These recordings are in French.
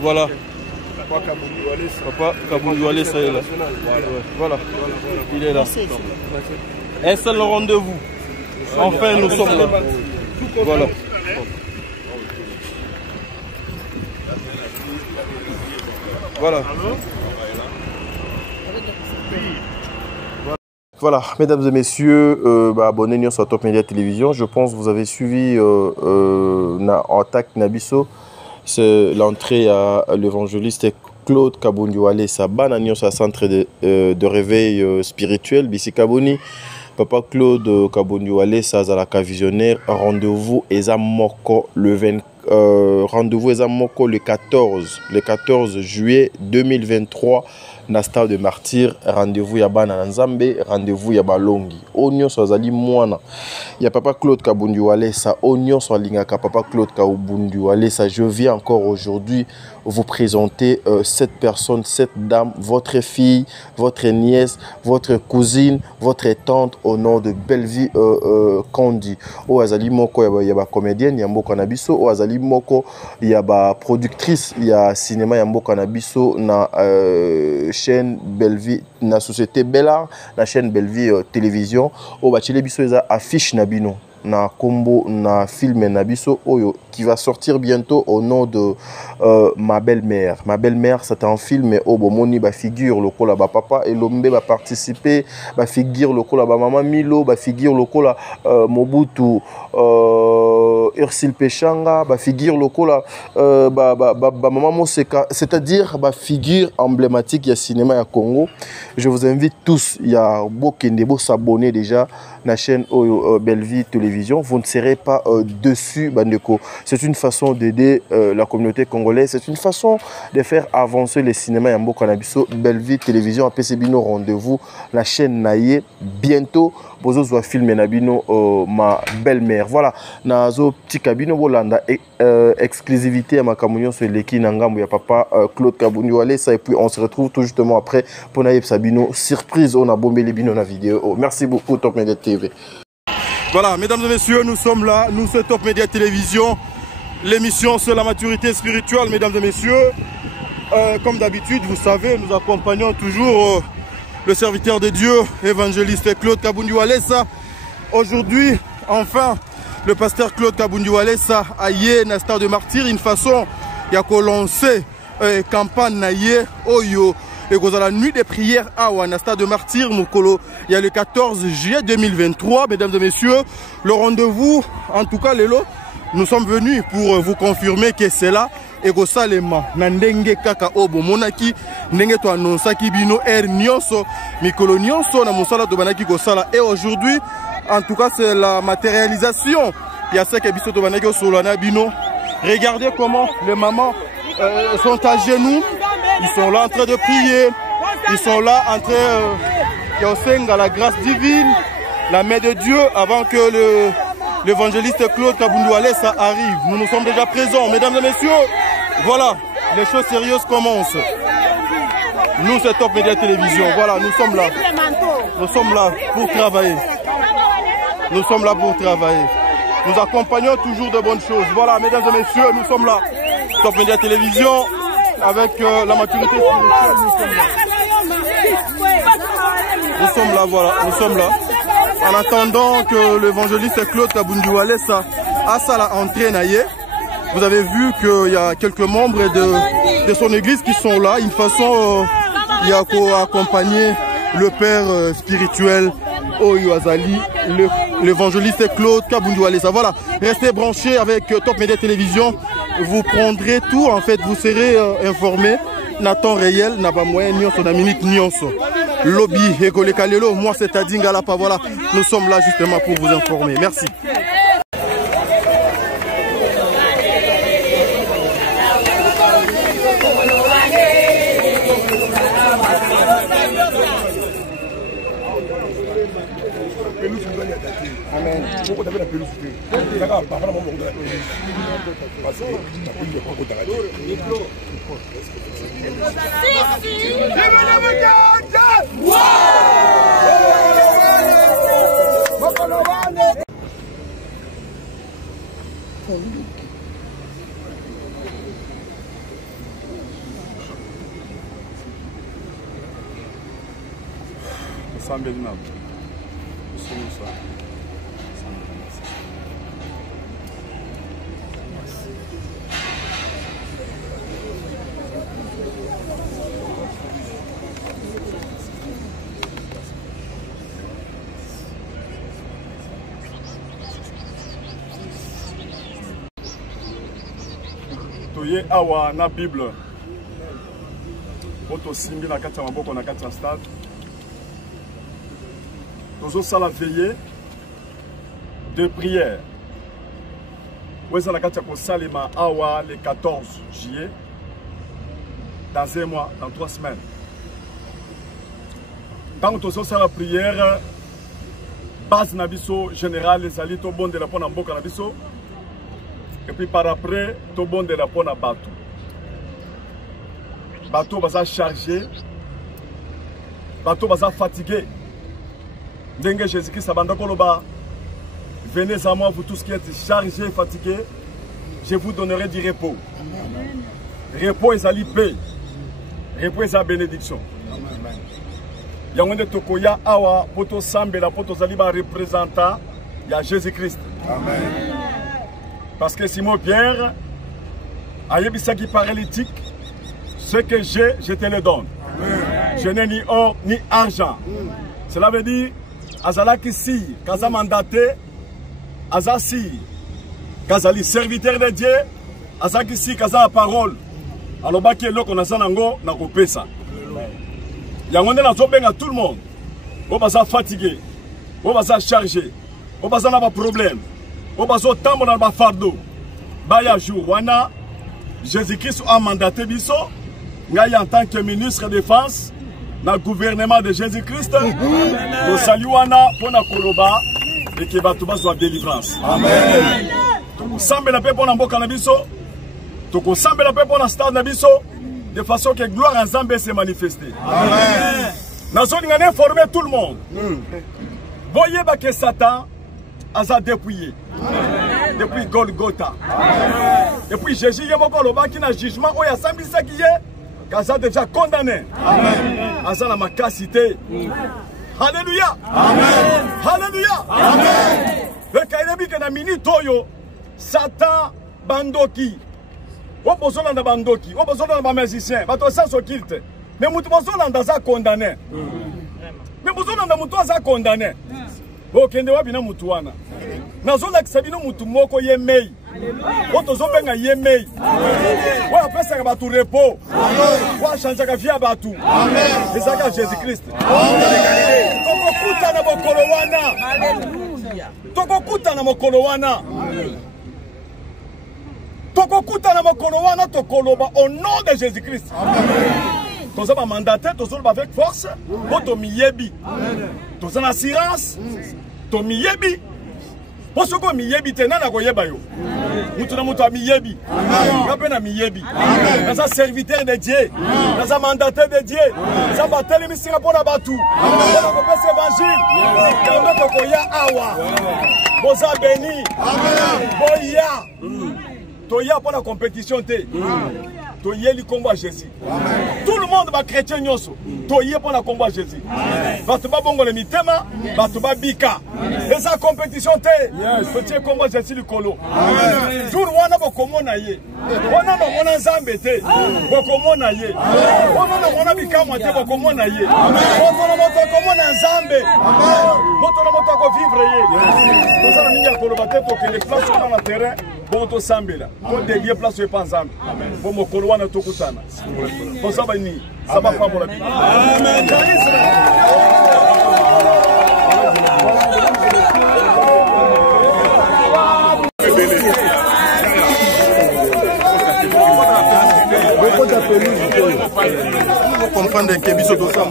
Voilà. Papa Kaboundou Walesa est là. Voilà. Il est là. Un seul rendez-vous. Enfin, nous sommes là. Voilà. Voilà. Voilà, mesdames et messieurs, abonnez-vous sur Top Media Télévision. Je pense que vous avez suivi en attaque Nabiso. C'est l'entrée à l'évangéliste Claude Kaboundou Walesa, bananion sur centre de réveil spirituel. Bisi Kaboni, Papa Claude Kaboundou Walesa, Zalaka visionnaire. Rendez-vous Ezamoko le 20. Rendez-vous Ezamoko le 14 juillet 2023. Nasta de martyr, rendez-vous Yabana Nzambe, rendez-vous Yabalongi. Onyo Swazali Mwana. Ya Papa Claude Kaboundou Walesa, Onyo Swalingaka, Papa Claude Kaboundou Walesa. Je viens encore aujourd'hui vous présenter cette personne, cette dame, votre fille, votre nièce, votre cousine, votre tante au nom de Bellevie Kondi. O Azali Moko, Yaba comédienne, Yambo Kanabiso, O Azali Moko, Yaba productrice, Y'a cinéma Yambo Kanabiso, na chaîne Bellevie, na société Bellard, la chaîne Bellevie télévision. O Bachile Biso, Eza affiche Nabino. Na combo na film Nabiso Oyo qui va sortir bientôt au nom de Ma belle-mère. Ma belle-mère, c'est un film où Bomoni ba figure le kola ba papa et l'ombe va participer, ba figure le kola ba maman Milo, ba figure le kola Mobutu Ursule Pechanga, ba figure le kola ba maman Moseka, c'est-à-dire ba figure emblématique du cinéma à Congo. Je vous invite tous, il y a beaucoup s'abonner déjà la chaîne Bellevie Télévision. Vous ne serez pas dessus, Bandeko. C'est une façon d'aider la communauté congolaise. C'est une façon de faire avancer le cinéma Yambo Kanabiso. Bellevie Télévision à PCBino rendez-vous. La chaîne Naye. Bientôt, Bozo soit filmé Nabino Ma belle-mère. Voilà. Nazo petit cabino Bolanda exclusivité à ma communion sur l'équipe Nangamou. Il y a Papa Claude Kaboundou Walesa. Et puis on se retrouve tout justement après pour Naïb Sabino. Surprise, on a bombé les binos dans la vidéo. Merci beaucoup, Top Media TV. Voilà, mesdames et messieurs, nous sommes là. Nous, c'est Top Media Télévision. L'émission sur la maturité spirituelle, mesdames et messieurs. Comme d'habitude, vous savez, nous accompagnons toujours le serviteur de Dieu, évangéliste Claude Kaboundou Walesa. Aujourd'hui, enfin, le pasteur Claude Kaboundou Walesa a yé Nasta de martyr, une façon, il y a qu'à lancer campagne naïe, oyo. Et à la nuit des prières à Nasta de martyr, Mokolo, il y a le 14 juillet 2023, mesdames et messieurs, le rendez-vous, en tout cas, Lélo, nous sommes venus pour vous confirmer que c'est là. Et que ça, les mains, Nandenge Kaka Obo Monaki, Nenge to annonsaki bino nyonso, Mikolo nyonso, na mosala to banaki kosala. Et aujourd'hui, en tout cas, c'est la matérialisation. Il y a ça qui est biso to banaki solana bino. Regardez comment les mamans sont à genoux. Ils sont là en train de prier. Ils sont là en train de la grâce divine, la main de Dieu avant que l'évangéliste Claude Kaboundou Walesa arrive. Nous nous sommes déjà présents, mesdames et messieurs. Voilà, les choses sérieuses commencent. Nous, c'est Top Media Télévision. Voilà, nous sommes là. Nous sommes là pour travailler. Nous sommes là pour travailler. Nous accompagnons toujours de bonnes choses. Voilà, mesdames et messieurs, nous sommes là. Top Media Télévision, avec la maturité spirituelle, nous sommes là. Nous sommes là, voilà, nous sommes là. En attendant que l'évangéliste Claude Kaboundou Walesa a sa entrée naïe. Vous avez vu qu'il y a quelques membres de son église qui sont là. Une façon, il y a qu'à accompagner le père spirituel Oyo Azali, l'évangéliste Claude Kaboundou Walesa. Voilà, restez branchés avec Top Media Télévision. Vous prendrez tout, en fait, vous serez informés. Na temps réel, n'a pas moyen, nyonso na minute nyonso. Lobby, Ekole Kalelo, moi c'est Adinga Lapa, voilà. Nous sommes là justement pour vous informer. Merci. Amen. Toye awa na Bible. Oto simbi na kati ya maboko na kati ya stade. Tozo sala veillée de prière. Weza na kati ya kosalema awa le 14 juillet. Dans un mois, dans 3 semaines. Tant que tozo sala prière, base na biso général les alliés to bon de la pona mboka na biso. Et puis par après, tout le monde est là pour la bateau. Bateau va chargé. Bateau va fatigué. Dengue Jésus-Christ, venez à moi, vous tous qui êtes chargés et fatigués. Je vous donnerai du repos. Repos est à l'IP. Repos est à bénédiction. Il y a un de Tokoya Awa, Poto Sambela, Poto Zaliba représentant, il y a Jésus-Christ. Amen. Parce que Simon Pierre a dit paralytique, ce que j'ai, je te le donne. Amen. Je n'ai ni or ni argent. Cela veut dire, Azalaki si, Kaza mandaté, Azasi, Kazali serviteur de Dieu, Azaki si, Kaza parole. Alors, baki est là qu'on a ça nango, na coupé ça. Il y a un monde à tout le monde. On va fatigué, on va chargé, on va avoir problème. On va tambo na ba fardo. Baya jour wana Jésus-Christ a mandaté biso ngai en tant que ministre de défense na gouvernement de Jésus-Christ. Nous saluons wana pona koloba et que batu bazwa délivrance. Amen. Toko sambela pe pona mboka na biso. Toko sambela pe pona stade na biso de façon que gloire en Nzambe se manifeste. Amen. Nous allons informer tout le monde. Voyez que Satan a dépouillé. Depuis Golgotha. Depuis Jésus, il y a un jugement où il y a Sambisa qui est, qui a déjà condamné. Aza la macacité. Alléluia. Amen. Alléluia. Amen. Le Kaïnebi qui est dans minute toyo, Satan bandoki. On peut besoin de bandoki, on peut besoin de magicien, on peut besoin de kilte. Mais on peut besoin de condamné. Mais besoin de mutuaza condamné. Okende wapi na mutu wana nazola kisabino mutu moko yemei oto zobenga yemei wa pesa ba tu repos wa chanja ka via batu amen ezaka Jésus Christ tokokuta na mokolo wana haleluya tokokuta na mokolo wana tokokuta na mokolo wana tokoloba au nom de Jésus Christ amen toza ba mandaté tozoba avec force oto miyebi toza na assurance to miyebi posoko miyebi te nana ko yeba yo mutu na mutu miyebi ngape na miyebi naza serviteur de Dieu naza mandateur de Dieu naza bateli misinga pona batu pona ko pesa évangile kando ko ya awa boza béni boya to ya pona compétition te to yeli combat Jésus. Tout le monde va chrétien nyoso. To yé pour la combat Jésus. Va te ba bongo le mitema, va te ba bika. Et sa compétition te. Petit combat Jésus du colo. Jour wana bo komona ye. Wana no mona nzambe te. Bo komona ye. Wana no mona bika mo te bo komona ye. Moto no moto komona nzambe. Moto no moto ko vivre ye. To sa minga kolo ba te to que les places sur le terrain. Bon to sambela. Ko dédié place e pa nzambe. Bon mo kolo wana to kutana. Bon ça va ni. Ça va pas pour la Bible. Amen. Vous comprenez que Biso doit ça là.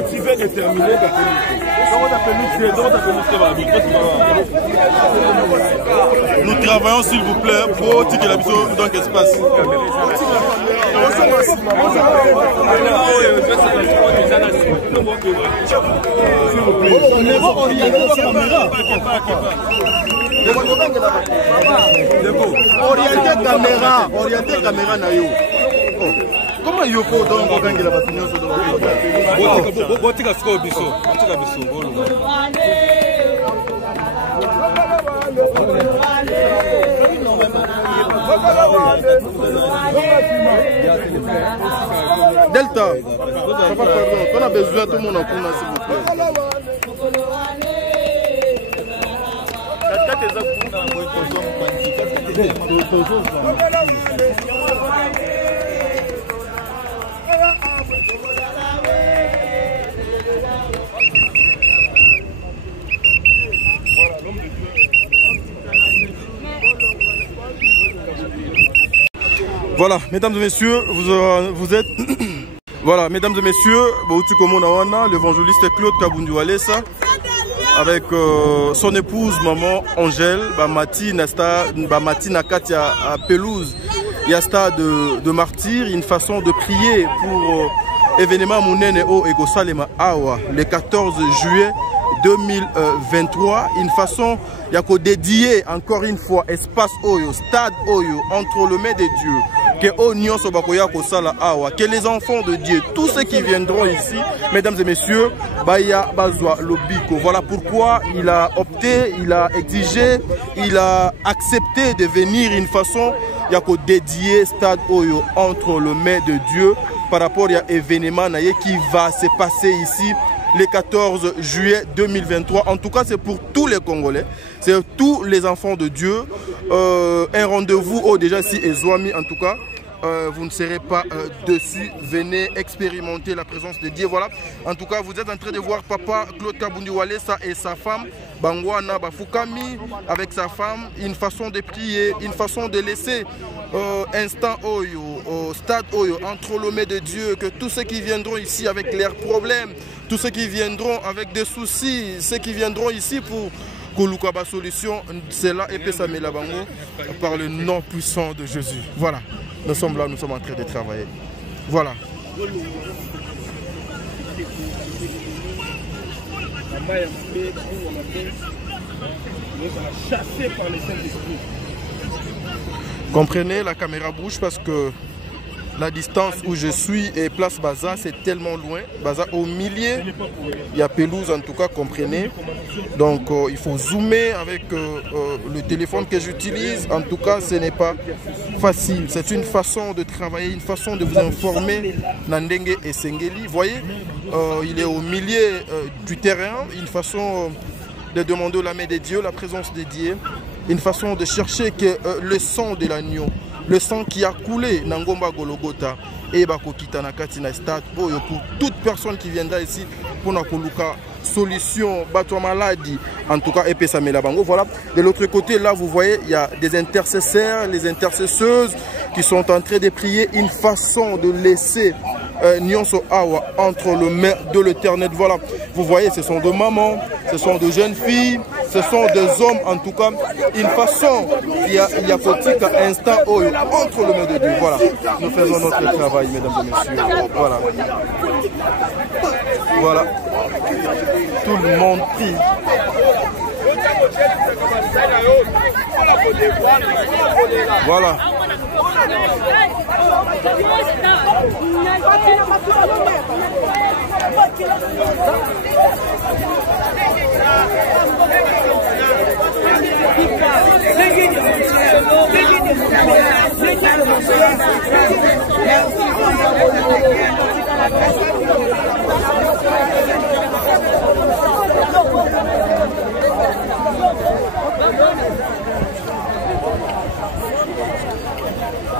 Motivé déterminé nous travaillons s'il vous plaît pour que la Biso nous donne espace. Orientez caméra na yo. Comment il faut donc quand il a pas fini sur le botika siko biso Delta, on a besoin de tout le monde en cours, s'il vous plaît. Voilà, mesdames et messieurs, vous êtes... Voilà, mesdames et messieurs, l'évangéliste Claude Kabundu Walesa, avec son épouse, maman Angèle, Mati Nakati à Pelouse, il y a stade de martyr, une façon de prier pour événement Mounene au Egosalema Awa, le 14 juillet 2023, une façon il y a qu'au dédier encore une fois espace Oyo, stade Oyo, entre le mains de Dieu. Que les enfants de Dieu, tous ceux qui viendront ici, mesdames et messieurs, Baya Bazwa Lobiko. Voilà pourquoi il a opté, il a exigé, il a accepté de venir une façon dédier stade Oyo entre le mains de Dieu par rapport à l'événement qui va se passer ici le 14 juillet 2023. En tout cas, c'est pour tous les Congolais, c'est tous les enfants de Dieu. Un rendez-vous déjà si Ezwami, en tout cas. Vous ne serez pas dessus. Venez expérimenter la présence de Dieu. Voilà. En tout cas, vous êtes en train de voir papa Claude Kabundu Walesa et sa femme Bangwana Bafukami avec sa femme. Une façon de prier, une façon de laisser instant Oyo, au stade Oyo, entre le mains de Dieu. Que tous ceux qui viendront ici avec leurs problèmes, tous ceux qui viendront avec des soucis, ceux qui viendront ici pour Kolukaba solution, c'est là et Pessamela Bango par le nom puissant de Jésus. Voilà. Nous sommes là, nous sommes en train de travailler. Voilà. Comprenez, la caméra bouge parce que la distance où je suis et place Baza, c'est tellement loin. Baza au milieu, il y a Pelouse en tout cas, comprenez. Donc il faut zoomer avec le téléphone que j'utilise. En tout cas, ce n'est pas facile. C'est une façon de travailler, une façon de vous informer. Nandenge et Sengeli, vous voyez, il est au milieu du terrain. Une façon de demander la main de Dieu, la présence de Dieu. Une façon de chercher que le sang de l'agneau, le sang qui a coulé Nangomba Gologota et Bakokita Nakati na stade pour toute personne qui viendra ici pour Nakoluka solution bateau maladie en tout cas épée Samela Bango. Voilà, de l'autre côté là vous voyez il y a des intercesseurs, les intercesseuses qui sont en train de prier, une façon de laisser Nyonso Awa entre le mains de l'Éternel. Voilà, vous voyez ce sont de mamans, ce sont de jeunes filles, ce sont des hommes en tout cas, une façon il y a politique instant entre le mains de Dieu. Voilà, nous faisons notre travail mesdames et messieurs. Voilà. Voilà. Tout le monde prie. Voilà.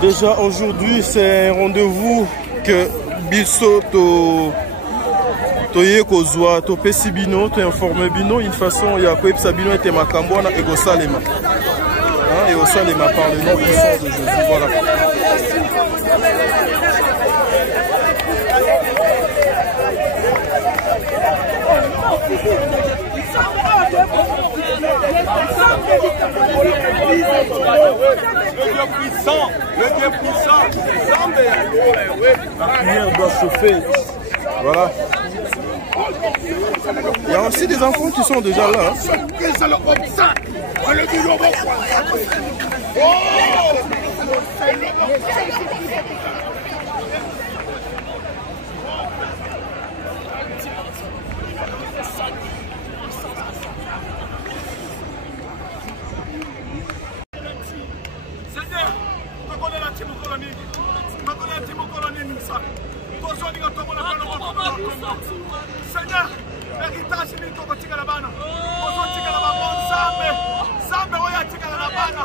Déjà aujourd'hui c'est un rendez-vous que biso toye kozwa to pesi bino to informer bino une façon ya ko epsa bino ete makambo na Egosalema. Hein, Egosalema par le nom puissant de Jésus. Voilà. Le Dieu puissant, la prière doit chauffer. Voilà. Il y a aussi des enfants qui sont déjà là. Seigneur, héritage ni toko tika la bana. Ozo tika la bana Nzambe. Nzambe oya tika la bana.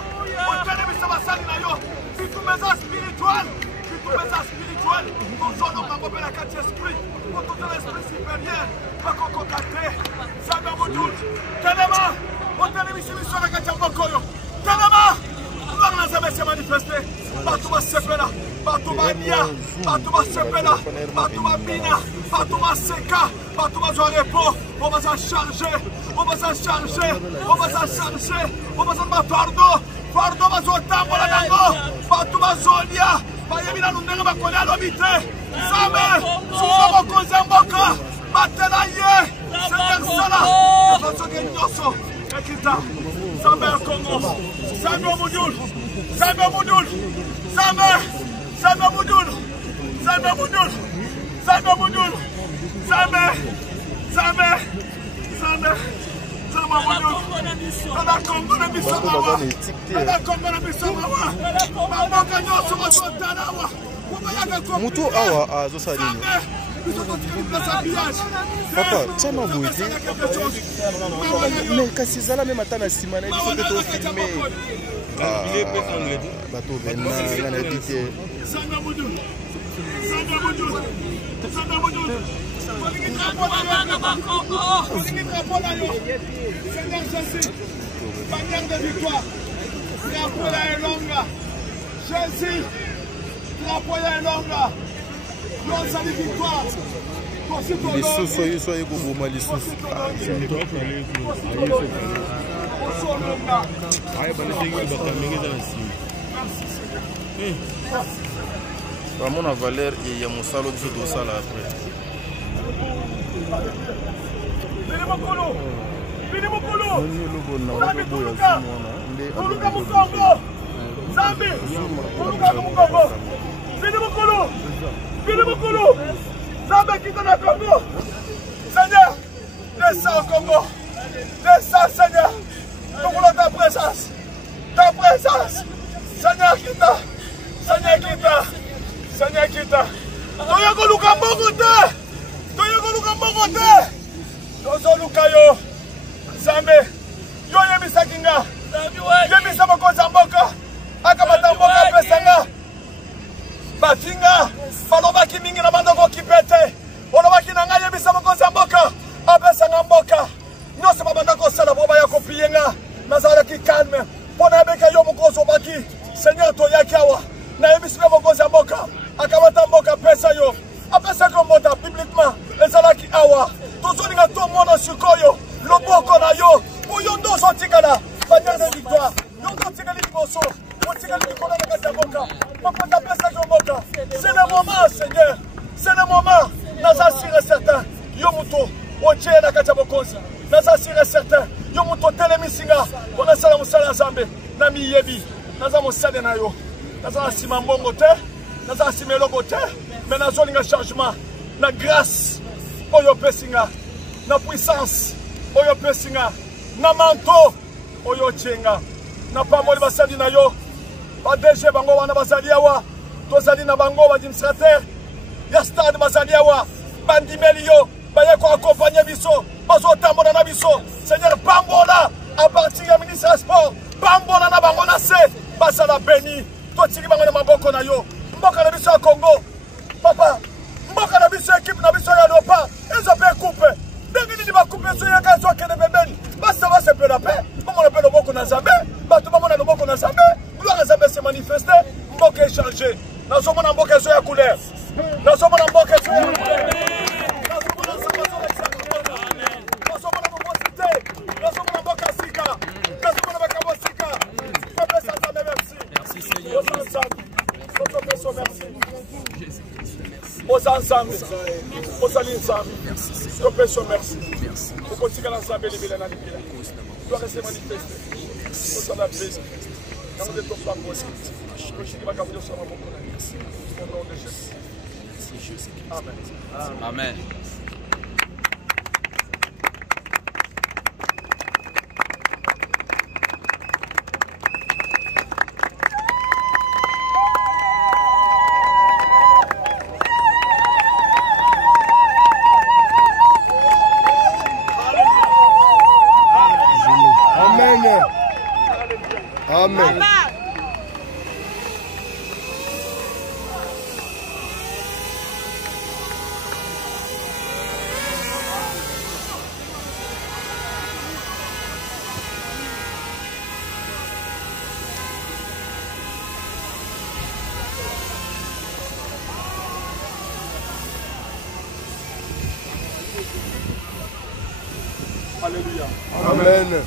Otele bisa basali na yo. Bitu meza spirituel. Bitu meza spirituel. Ozo no mango pela kati esprit. Ozo l'esprit supérieur. Bakoko kate. Nzambe modul. Telema. Otele bisa bisa na kati mbokoyo. Telema. Gloire na Nzambe se manifester. Batuma sepela. Batuma nia. Batuma sepela. Batuma bina. Batuma seka. Batuma zo repos. On va s'en charger. On va s'en charger. On va s'en charger. On va s'en battre fardo. Fardo va zo tambola nango. Batuma zolia. Bayemina nundenge bakolia lobite. Nzambe. Suza bokonza mboka. Batela ye. Seigneur sala. Bazoke nyoso. Ekita. Nzambe ya Congo. Nzambe omudul. Nzambe omudul. Nzambe. Nzambe omudul. Nzambe omudul. Nzambe omudul. Nzambe. Nzambe. Nzambe. Nzambe omudul. Tala Congo na biso mawa. Tala Congo na biso mawa. Maboka nyoso bazotala awa. Mutu awa azosalini. Papa, tchama bouete. Mais kasi zala même atana simana biso te to filmer. Bato benna ngana dite. Bannière de victoire. Drapeau est longa. Jésus. Drapeau est longa. Gloire à la victoire. Les soyez gobo les sous. Vraiment la valeur et mon salon de ça là après. Nzambe qui donne à Congo. Seigneur, descends au Congo. Descends, Seigneur. Nous voulons ta présence. Ta présence. Seigneur, quitte. Seigneur, quitte. Seigneur, quitte. Toyoko luka mbongote. Toyoko luka mbongote. Tozo luka yo. Nzambe. Yo yebisa kinga. Yebisa mokonza mboka. Akamata mboka pesanga. Bafinga. Balobaki mingi na bandoko kipete. Olobaki na ngai yebisa mokonzi ya mboka. Apesanga mboka. Nyonso babanda kosala po baya kopiyenga. Nazalaki calme. Mpo nayebeka yo mokonzi obaki. Seigneur toyaki awa. Nayebisi mpe mokonzi ya mboka. Akamata mboka apesa yo. Apesaki mbota bibliquement. Ezalaki awa. Tozolinga tomona sikoyo. Loboko na yo. Oyo ndo ozotikala. Bannière de victoire. Yo ndo otikali liboso. Otikali likolo na kati ya mboka. Mokonzi apesaki mboka. C'est le moment, Seigneur. C'est le moment. Nous assurons certains. Yomuto, Oche na Kachabokosi. Nous assurons certains. Yomuto Telemisinga. On a salam salam Zambe. Nami Yebi. Nous avons salé na yo. Nous avons assimé Mbongote. Nous avons assimé Logote. Mais nous avons un changement. Na grâce. Oyo Pesinga. Na puissance. Oyo Pesinga. Na manto. Oyo Chenga. Na pamoli basali na yo. Ba DG bango wana basali awa. Tozali na bango administrateur ya stade bazali awa bandimeli yo baye ko accompagner biso bazo tambola na biso Seigneur pambola à partir ya ministre des sports pambola na bango na se basala beni totiki bango na maboko na yo mboka na biso ya Congo papa mboka na biso équipe na biso ya Leopa ezo pe coupe ndenge ni ba coupe so ya kazo kene bebeni basa basa pe la paix bango na pe loboko na Nzambe bato bango na loboko na Nzambe gloire à Nzambe se manifester mboka échanger. Nous sommes en boca de couleur. Nous sommes en boca de couleur. Nous sommes en boca Nous sommes en boca Sika. Nous sommes en boca Sika. Merci Seigneur. Aux ensemble. Aux ensemble. Merci. Pour continuer l'ensemble et les bilans. Tu dois rester manifesté. Au nom de Jésus. Dans le temps pas possible. Amen. Amen. Alléluia. Amen.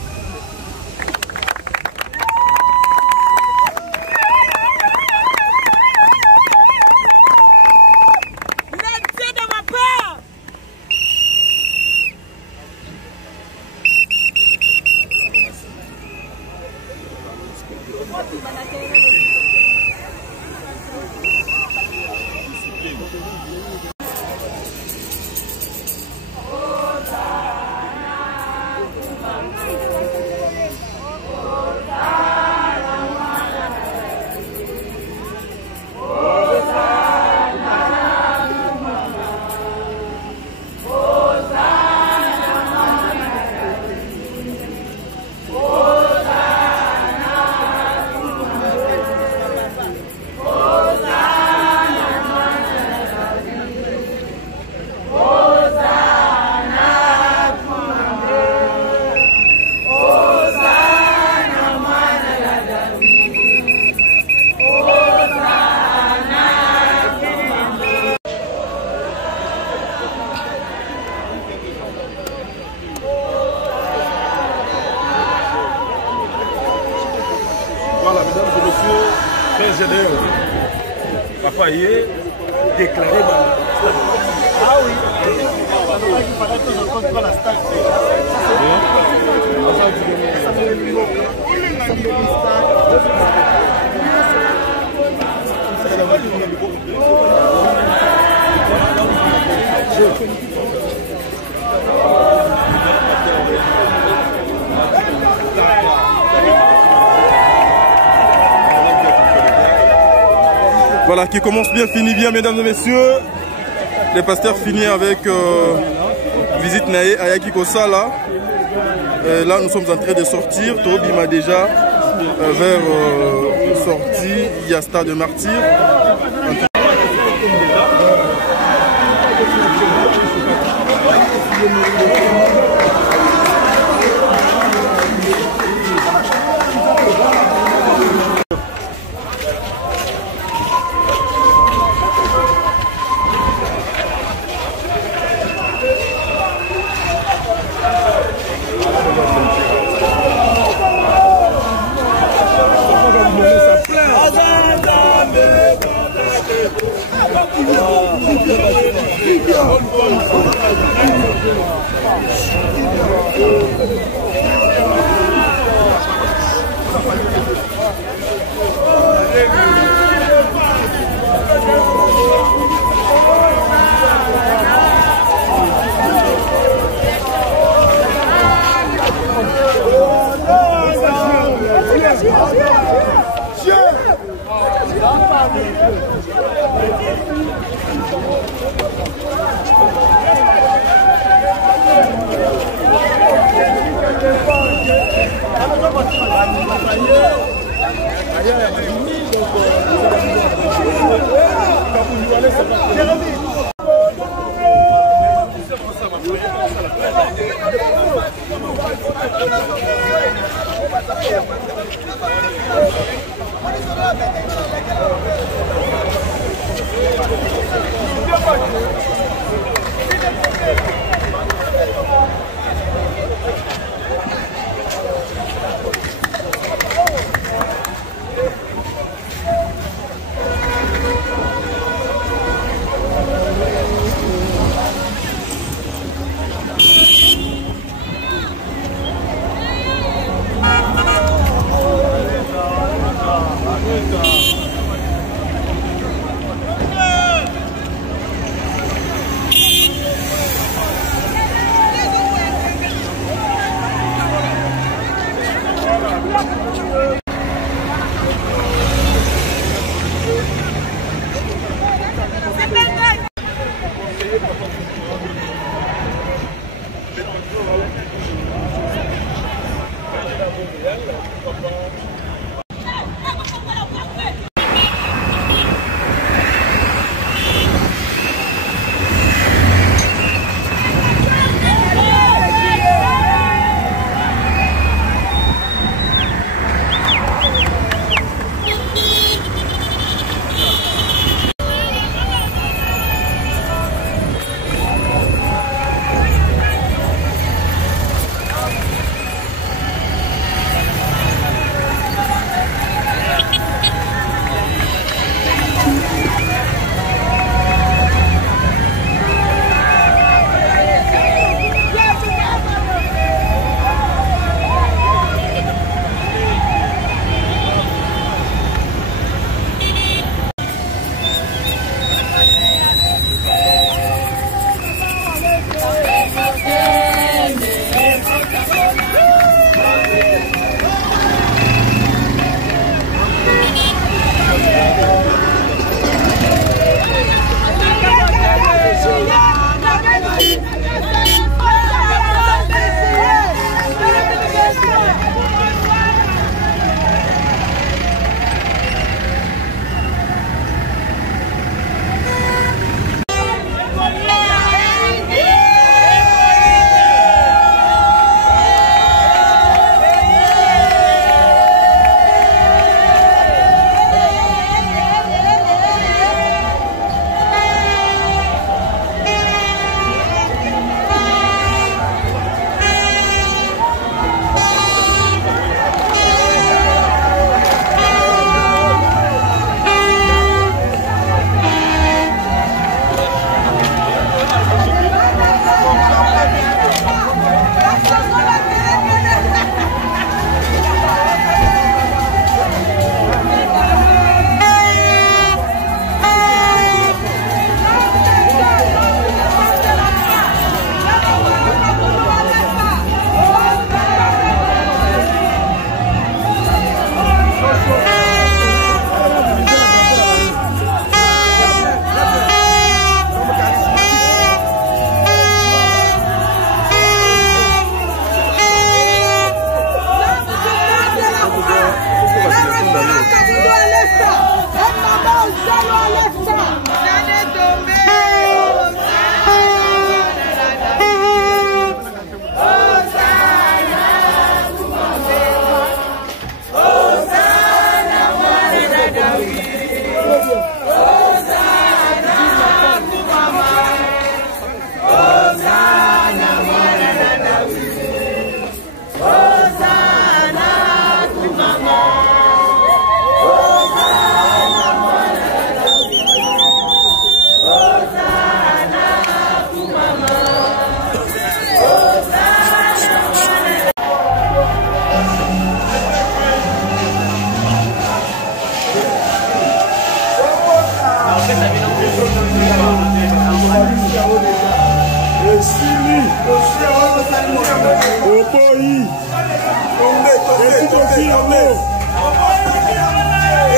Voilà, mesdames et messieurs, très généreux. Papa y est déclaré dans le stade. Ah oui. Voilà, qui commence bien, finit bien, mesdames et messieurs. Les pasteurs finissent avec visite Naé Ayaki Kosala. Là, nous sommes en train de sortir. Tobi m'a déjà vers sortie. Il y a Stade de Martyr.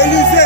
Élisée,